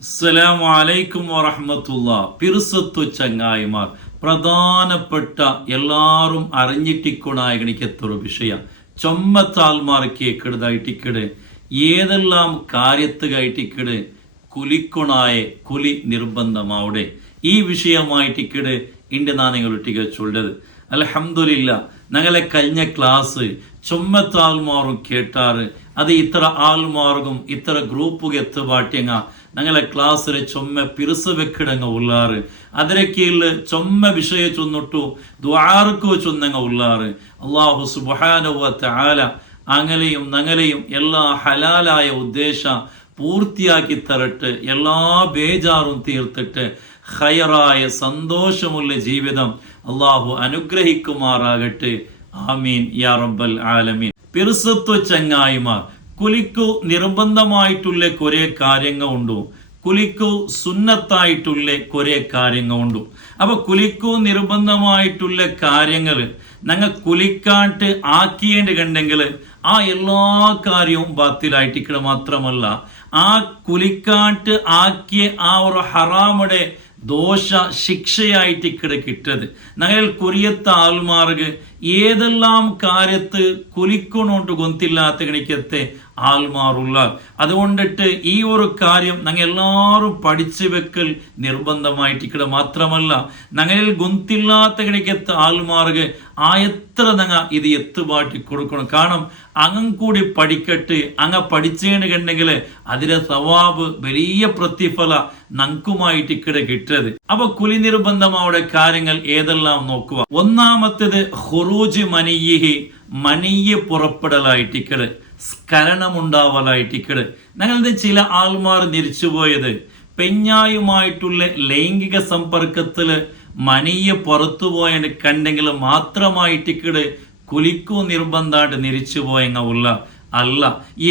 അസ്സലാമു അലൈക്കും വറഹ്മത്തുള്ളാ. പിറുസത്തു ചങ്ങായിമാർ, പ്രധാനപ്പെട്ട എല്ലാവരും അറിഞ്ഞിട്ടിക്കൊണായകണിക്കത്തൊരു വിഷയ ചൊമ്മത്താൽമാർ കേക്കിടതായിട്ടിക്കട് ഏതെല്ലാം കാര്യത്തുകായിട്ടിക്കട് കുലിക്കൊണായ കുലി നിർബന്ധമാവിടെ ഈ വിഷയമായിട്ടിക്കട് ഇണ്ട് നാ നിങ്ങളൊട്ടിക ചൊല്ലത്. അൽഹംദുലില്ലാ, ഞങ്ങളെ കഴിഞ്ഞ ക്ലാസ് ചൊമ്മത്താൽമാറും കേട്ടാറ് അത് ഇത്ര ആൾമാർഗും ഇത്ര ഗ്രൂപ്പുക എത്തുപാട്ടിയങ്ങ ഞങ്ങളെ ക്ലാസ്സിൽ ചൊമ്മ പിറുസ വെക്കിടങ്ങ ഉള്ളാറ് അതിരെ കീഴിൽ ചൊമ്മ വിഷയ ചൊന്നിട്ടു ദ്വാർക്ക് ചൊന്നങ്ങ ഉള്ളാറ്. അള്ളാഹു സുബ്ഹാനഹു വ തആല അങ്ങലെയും ഞങ്ങളെയും എല്ലാ ഹലാലായ ഉദ്ദേശ പൂർത്തിയാക്കി തരട്ട്, എല്ലാ ബേജാറും തീർത്തിട്ട് ഖൈറായ സന്തോഷമുള്ള ജീവിതം അള്ളാഹു അനുഗ്രഹിക്കുമാറാകട്ടെ. ആമീൻ യാ റബ്ബൽ ആലമീൻ. പിറുസത്വ ചങ്ങായിമാർ, കുലിക്കു നിർബന്ധമായിട്ടുള്ള കുറെ കാര്യങ്ങളുണ്ടു, കുലിക്കു സുന്നത്തായിട്ടുള്ള കുറെ കാര്യങ്ങളുണ്ടു. അപ്പൊ കുലിക്കു നിർബന്ധമായിട്ടുള്ള കാര്യങ്ങൾ ഞങ്ങൾ കുലിക്കാട്ട് ആക്കിയേണ്ടി കണ്ടെങ്കിൽ ആ എല്ലാ കാര്യവും ബാത്തിലായിട്ടിക്കണ മാത്രമല്ല, ആ കുലിക്കാട്ട് ആക്കിയ ആ ഒരു ഹറാമുടെ ദോഷ ശിക്ഷയായിട്ട് കിട്ടത്. ഞങ്ങൾ കുറിയത്ത ആൾമാർക്ക് ഏതെല്ലാം കാര്യത്ത് കുലിക്കൊണ്ടോണ്ട് ഗൊന്തില്ലാത്ത കണിക്കത്തെ ആൾമാറുള്ള. അതുകൊണ്ടിട്ട് ഈ ഒരു കാര്യം ഞങ്ങൾ എല്ലാവരും പഠിച്ചു വെക്കൽ നിർബന്ധമായിട്ടിക്കട മാത്രമല്ല, ഞങ്ങളിൽ ഗൊന്തില്ലാത്ത കണിക്കത്തെ ആൾമാർക്ക് ആ എത്ര ഞങ്ങൾ ഇത് എത്തുപാട്ടി കൊടുക്കണം. കാരണം അങ്ങം കൂടി പഠിക്കട്ട്, അങ്ങ പഠിച്ചേണ് കണ്ടെങ്കിൽ അതിലെ സവാബ് വലിയ പ്രതിഫല നങ്കുമായിട്ടിക്കട കിട്ടത്. അപ്പൊ കുലി നിർബന്ധമാവുടെ കാര്യങ്ങൾ ഏതെല്ലാം നോക്കുക. ഒന്നാമത്തേത് ഖുറൂജ് മനിയ്യിഹി, മനിയ്യ് പുറപ്പെടലായിട്ടിക്കട്, സ്ഖലനമുണ്ടാവലായിട്ടിക്കട്. ഞങ്ങളുടെ ചില ആൾമാർ തിരിച്ചുപോയത് പെഞ്ഞായുമായിട്ടുള്ള ലൈംഗിക സമ്പർക്കത്തില് മനിയ്യ് പുറത്തുപോയ കണ്ടെങ്കിൽ മാത്രമായിട്ടിക്കട് കുലിക്കു നിർബന്ധമായിട്ട് നിരിച്ചുപോയെങ്ങ ഉള്ള അല്ല.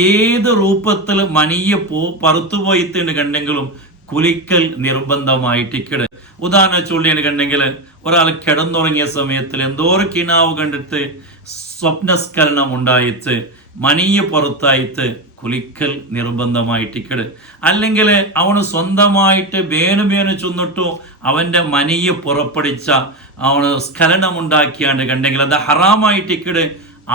ഏത് രൂപത്തിൽ മനിയ്യ് പുറത്തുപോയിട്ടുണ്ട് കണ്ടെങ്കിലും കുലിക്കൽ നിർബന്ധമായിട്ടിക്കട്. ഉദാഹരണം ചൊല്ലിയാണ് കണ്ടെങ്കിൽ ഒരാൾ കിടന്നുറങ്ങിയ സമയത്തിൽ എന്തോ ഒരു കിനാവ് കണ്ടിട്ട് സ്വപ്നസ്ഖലനം ഉണ്ടായിട്ട് മനിയ്യ് പുറത്തായിട്ട് കുലിക്കൽ നിർബന്ധമായിട്ടിക്കട്. അല്ലെങ്കിൽ അവന് സ്വന്തമായിട്ട് വേണു ചൊന്നിട്ടു അവന്റെ മനിയ്യ് പുറപ്പെടിച്ച അവന് സ്ഖലനം ഉണ്ടാക്കിയാണ്ട് കണ്ടെങ്കിൽ അത് ഹറാമായിട്ടിക്കട്.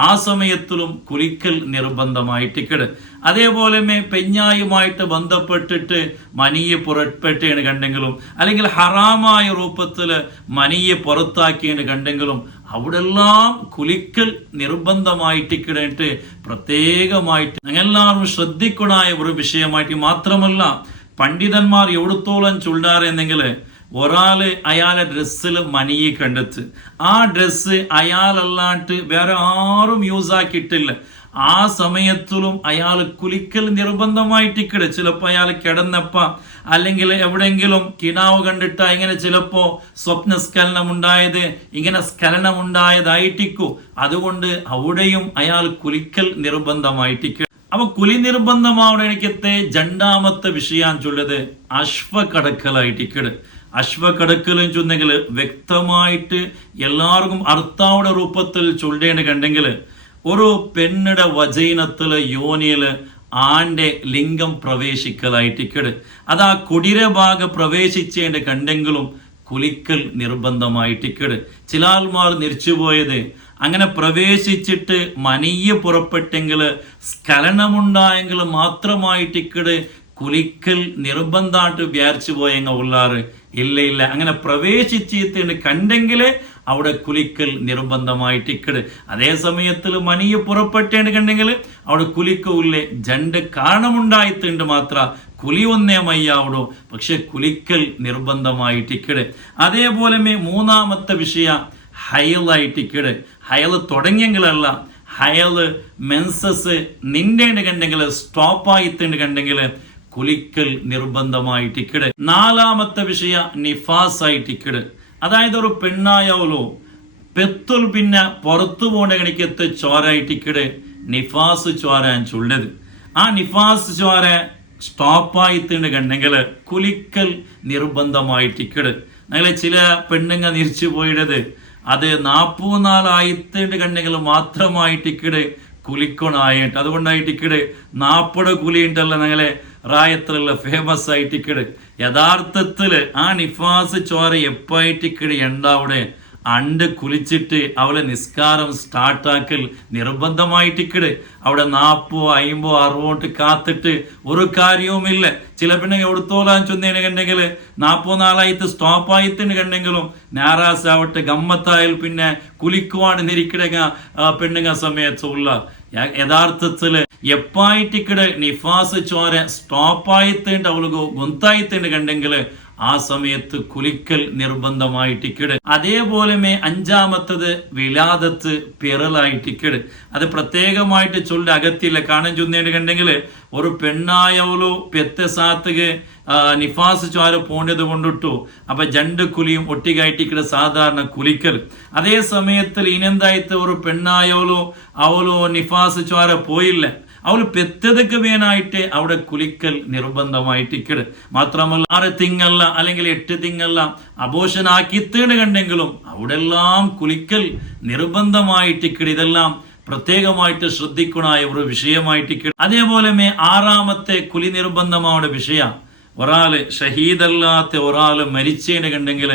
ആ സമയത്തിലും കുലിക്കൽ നിർബന്ധമായിട്ടിക്കട്. അതേപോലെ പെഞ്ഞായുമായിട്ട് ബന്ധപ്പെട്ടിട്ട് മനിയെ പുറപ്പെട്ടേണ് കണ്ടെങ്കിലും അല്ലെങ്കിൽ ഹറാമായ രൂപത്തിൽ മനിയെ പുറത്താക്കിയാണ് കണ്ടെങ്കിലും അവിടെല്ലാം കുലിക്കൽ നിർബന്ധമായിട്ടിക്കിടയിട്ട് പ്രത്യേകമായിട്ട് ഞങ്ങളെല്ലാവരും ശ്രദ്ധിക്കണായ ഒരു വിഷയമായിട്ട്. മാത്രമല്ല, പണ്ഡിതന്മാർ എവിടത്തോളം ചൊല്ലാറെന്നെങ്കിൽ ഒരാള് അയാളെ ഡ്രസ്സിൽ മനിയെ കണ്ടെത്ത് ആ ഡ്രസ്സ് അയാളല്ലാണ്ട് വേറെ ആരും യൂസ് ആക്കിയിട്ടില്ല, ആ സമയത്തിലും അയാൾ കുലിക്കൽ നിർബന്ധമായിട്ടിക്കട്. ചിലപ്പോൾ അയാൾ കിടന്നപ്പ അല്ലെങ്കിൽ എവിടെയെങ്കിലും കിനാവ് കണ്ടിട്ട് ഇങ്ങനെ ചിലപ്പോ സ്വപ്നസ്ഖലനം ഉണ്ടായത് ഇങ്ങനെ സ്ഖലനം ഉണ്ടായതായിട്ടിക്കൂ. അതുകൊണ്ട് അവിടെയും അയാൾ കുലിക്കൽ നിർബന്ധമായിട്ടിക്കട്. അപ്പൊ കുലി നിർബന്ധമാവിടെ എനിക്കത്തെ രണ്ടാമത്തെ വിഷയം ചൊല്ലത് അശ്വ കടക്കലായിട്ടിക്കട്. അശ്വ കടക്കലും ചൊന്നെങ്കിൽ വ്യക്തമായിട്ട് എല്ലാവർക്കും അർത്ഥാവുടെ രൂപത്തിൽ ചൊല്ലേണ്ട കണ്ടെങ്കിൽ ഒരു പെണ്ണിടെ വജൈനത്തില് യോനിയില് ആന്റെ ലിംഗം പ്രവേശിക്കലായിട്ടിക്കട്. അത് ആ കുടിര ഭാഗം പ്രവേശിച്ചേണ്ട കണ്ടെങ്കിലും കുലിക്കൽ നിർബന്ധമായിട്ടിക്കട്. ചില ആൾമാർ നിരിച്ചുപോയത് അങ്ങനെ പ്രവേശിച്ചിട്ട് മനിയ്യ് പുറപ്പെട്ടെങ്കിൽ സ്ഖലനമുണ്ടായെങ്കിൽ മാത്രമായിട്ടിക്കട് കുലിക്കൽ നിർബന്ധമായിട്ട് വ്യാരിച്ചു പോയെങ്ങ ഉള്ളാറ്. ഇല്ല, അങ്ങനെ പ്രവേശിച്ചിട്ട് കണ്ടെങ്കില് അവിടെ കുലിക്കൽ നിർബന്ധമായിട്ടിക്കട്. അതേ സമയത്തിൽ മനിയെ പുറപ്പെട്ടേണ്ട് കണ്ടെങ്കിൽ അവിടെ കുലിക്കൂല്ലേ. രണ്ട് കാരണമുണ്ടായിട്ടുണ്ട് മാത്ര കുലി ഒന്നേ മയ്യാവിടോ, പക്ഷെ കുലിക്കൽ നിർബന്ധമായിട്ടിക്കട്. അതേപോലെ മൂന്നാമത്തെ വിഷയ ഹയലായിട്ടിക്കട്. ഹയൽ തുടങ്ങിയെങ്കിലല്ല, ഹയല് മെൻസസ് നിന്റെ കണ്ടെങ്കിൽ സ്റ്റോപ്പായിട്ടുണ്ട് കണ്ടെങ്കിൽ കുലിക്കൽ നിർബന്ധമായിട്ടിക്കട്. നാലാമത്തെ വിഷയ നിഫാസ് ആയിട്ടിക്കട്. അതായത് ഒരു പെണ്ണായാലോ പെത്തുൽ പിന്നെ പുറത്തു പോകേണ്ട കണിക്കത്ത് ചോരായിട്ടിക്കട് നിഫാസ് ചോരാൻ ചൊല്ലത്. ആ നിഫാസ് ചോര സ്റ്റോപ്പായിട്ടുണ്ട് കണ്ടെങ്കിൽ കുലിക്കൽ നിർബന്ധമായിട്ടിക്കട്. ഞങ്ങളെ ചില പെണ്ണുങ്ങ നിരിച്ചു പോയിടത് അത് 44 കണ്ടെങ്കിൽ മാത്രമായിട്ടിക്കട് കുലിക്കൊണായിട്ട്. അതുകൊണ്ടായിട്ടിക്കട് 40 കുലിയുണ്ടല്ലോ ഞങ്ങളെ റായത്തിലുള്ള ഫേമസ് ആയിട്ടിക്കട് യഥാർത്ഥത്തില് ആ നിഫാസ് ചോര എപ്പായിട്ടിക്കട് ഉണ്ടാവിടെ അണ്ട് കുലിച്ചിട്ട് അവളെ നിസ്കാരം സ്റ്റാർട്ടാക്കൽ നിർബന്ധമായിട്ടിക്കട് അവിടെ 40, 50, 60 കാത്തിട്ട് ഒരു കാര്യവുമില്ല. ചില പിന്നെ എവിടുത്തോലാൻ ചൊന്നേനെ കണ്ടെങ്കിൽ 40 നാളായിട്ട് സ്റ്റോപ്പായിത്തിന് കണ്ടെങ്കിലും ഞായറാഴ്ച ആവട്ടെ ഗമ്മത്തായാൽ പിന്നെ കുലിക്കുവാണ് നിരിക്കിടങ്ങ പെണ്ണുങ്ങ സമയത്തുള്ള യഥാർത്ഥത്തില് എപ്പായിട്ടിക്കട് നിഫാസ് ചോര സ്റ്റോപ്പായിത്തേണ്ട അവൾക്ക് ഗൊന്തായിത്തേണ്ട കണ്ടെങ്കിൽ ആ സമയത്ത് കുലിക്കൽ നിർബന്ധമായിട്ടിക്കട്. അതേപോലെ 5-മത്തത് വിലാദത്ത് പിറലായിട്ടിക്കട്. അത് പ്രത്യേകമായിട്ട് ചൊല്ല അകത്തില്ല. കാണാൻ ചൊന്നേണ്ട് കണ്ടെങ്കിൽ ഒരു പെണ്ണായവലു പെത്ത സാത്തുക നിഫാസ് ചോര പോണ്ടത് കൊണ്ടിട്ടു അപ്പൊ 2 കുലിയും ഒട്ടികായിട്ടിക്കട് സാധാരണ കുലിക്കൽ. അതേ സമയത്തിൽ ഇനെന്തായിട്ട് ഒരു പെണ്ണായവലു അവലു നിഫാസ് ചോര പോയില്ല, അവള് പെത്തതൊക്കെ വേനായിട്ട് അവിടെ കുലിക്കൽ നിർബന്ധമായിട്ടിക്കട്. മാത്രമല്ല 6 തിങ്ങല്ല അല്ലെങ്കിൽ 8 തിങ്ങല്ല അബോഷനാക്കിത്തേണ് കണ്ടെങ്കിലും അവിടെ എല്ലാം കുലിക്കൽ നിർബന്ധമായിട്ടിക്കട്. ഇതെല്ലാം പ്രത്യേകമായിട്ട് ശ്രദ്ധിക്കണായ ഒരു വിഷയമായിട്ടിക്കട്. അതേപോലെ 6-മത്തെ കുലി നിർബന്ധമാവുന്ന വിഷയ ഒരാള് ഷഹീദല്ലാത്ത ഒരാള് മരിച്ചേനെ കണ്ടെങ്കിൽ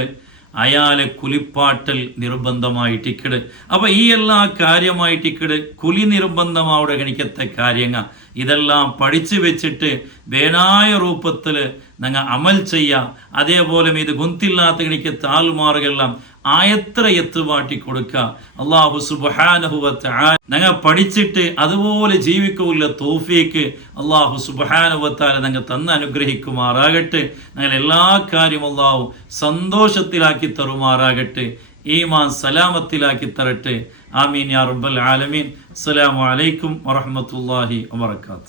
അയാളെ കുലിപ്പാട്ടൽ നിർബന്ധമായിട്ടിക്കട്. അപ്പൊ ഈ എല്ലാ കാര്യമായിട്ടിക്കട് കുലി നിർബന്ധമാവിടെ ഗണിക്കത്തെ കാര്യങ്ങൾ ഇതെല്ലാം പഠിച്ചു വെച്ചിട്ട് വേനായ രൂപത്തില് ഞങ്ങൾ അമൽ ചെയ്യാം. അതേപോലെ ഇത് ഗുന്തില്ലാത്ത ഗണിക്കത്തെ ആൾമാറുകളെല്ലാം ആയത്ര എത്തുവാട്ടി കൊടുക്കുക. അല്ലാഹു സുബ്ഹാനഹു വ തആല ഞങ്ങൾ പഠിച്ചിട്ട് അതുപോലെ ജീവിക്കുള്ള തൗഫീക്ക് അല്ലാഹു സുബ്ഹാനഹു വ തആല ഞങ്ങൾ തന്ന് അനുഗ്രഹിക്കുമാറാകട്ടെ. ഞങ്ങൾ എല്ലാ കാര്യവും അല്ലാഹു സന്തോഷത്തിലാക്കി തരുമാറാകട്ടെ. ഈമാൻ സലാമത്തിലാക്കി തരട്ടെ. ആമീൻ യാ റബ്ബൽ ആലമീൻ. അസ്സലാമു അലൈക്കും വറഹ്മത്തുള്ളാഹി വബറകാതുഹു.